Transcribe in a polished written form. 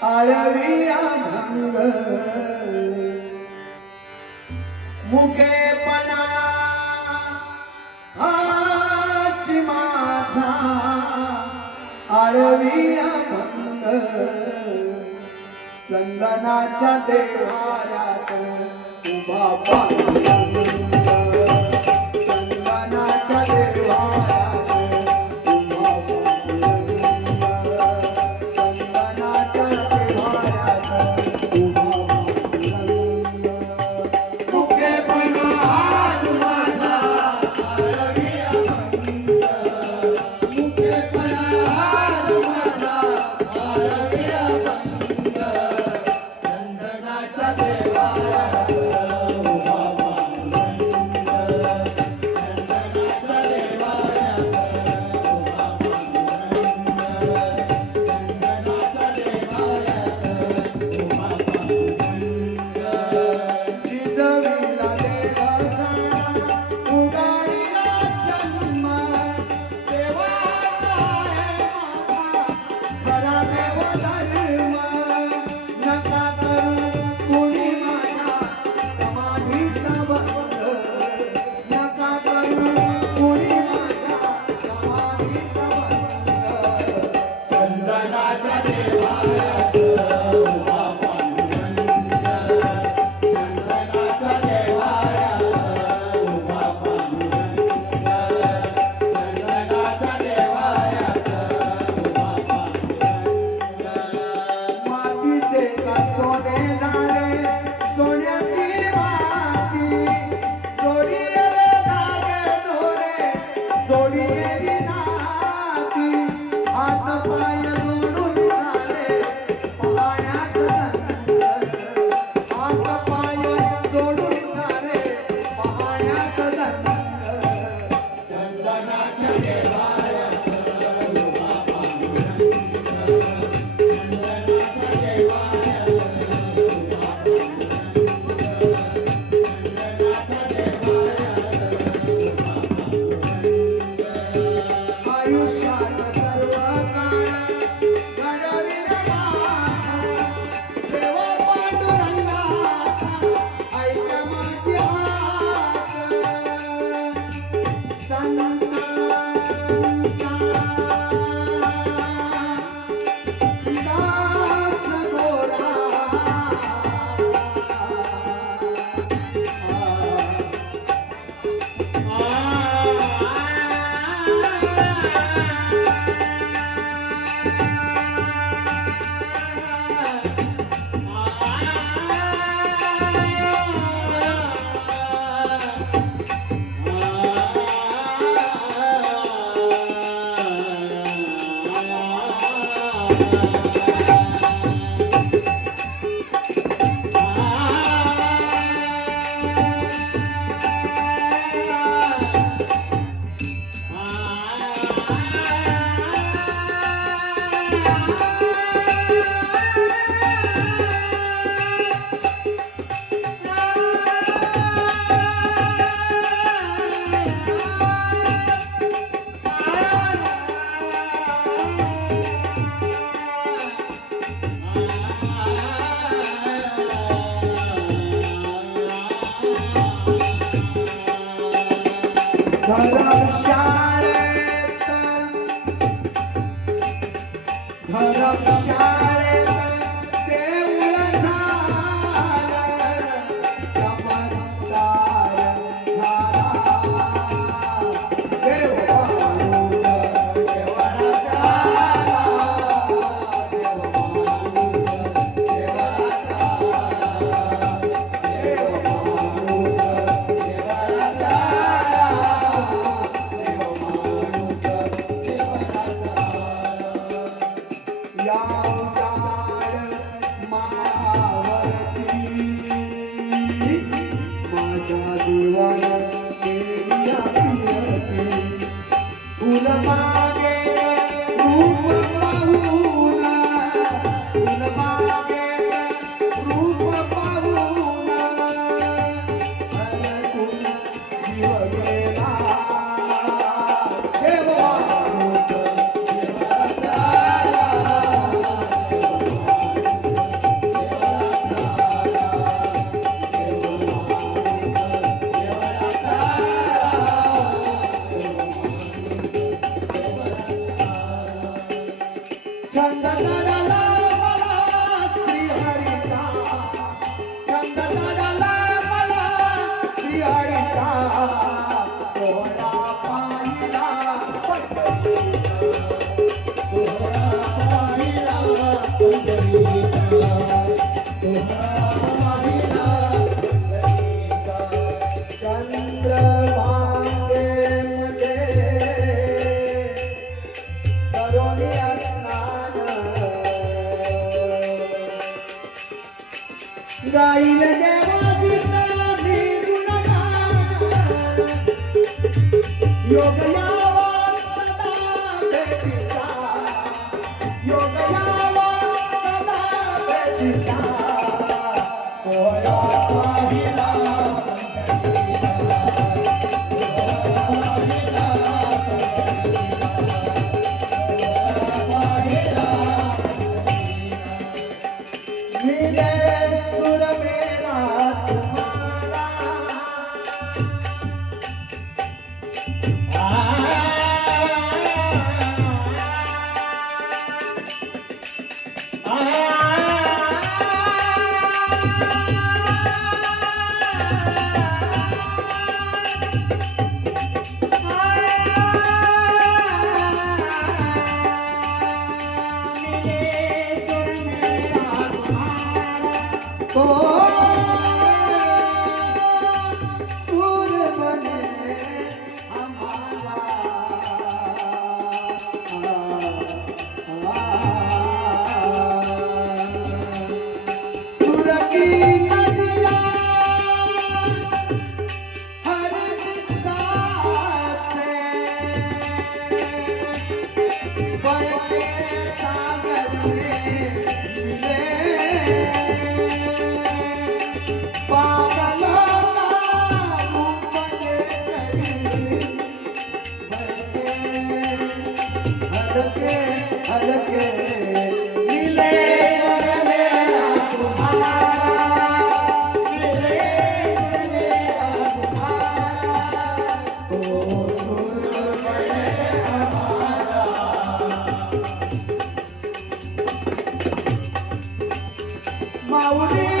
आळवी अभंग मुकेपणा हाची माझा आळवी अभंग चंदनाच्या देवाऱ्यात उभा पांडुरंग चंदनाच्या देवाऱ्यात उभा पांडुरंग चंदनाच्या देवाऱ्यात उभा पांडुरंग मुकेपणा हाच माझा आळवी अभंग मुकेपणा हाच माझा आळवी अभंग चंदनाच्या देवाऱ्यात उभा जिजविला देवसाना उगाळीला जन्म सेवाचा आहे माझा खरा देवधर्म नका करू कुणी माझ्या समाधीचा भंग नका करू कुणी माझ्या समाधीचा भंग चंदनाच्या देवाऱ्यात उभा मातीचे का सोने झाले सोन्याची माती जोडीले धागे दोरे जोडीली नाती हात पाय जोडून झाले पाण्यात धनगर हात पाय जोडून झाले पाण्यात धनगर चंदनाच्या देवाऱ्यात उभा आयुष्यात सर्व काळ घडविला माता देवा पांडुरंगाचा ऐक माझी हाक संतांचा दास गोरा धर्मशाळेत देऊळ झालं चमत्कार झाला देव माणूस देवळात आला देव माणूस देवळात आला देव माणूस देवळात आला देव माणूस देवळात गाईल देवाजीचा गुणगान योग यावा सदा भेटीचा योग यावा सदा भेटीचा सोहळा पाहिला सुर मेरा तुम्हारा सुर बने हमारा सुर की नदिया हर दिशा से बहके सागर में मिले हलके हलके मिले मेरा तुम्हारा मिले मेरा तुम्हारा ओ सुर बने हमारा माऊली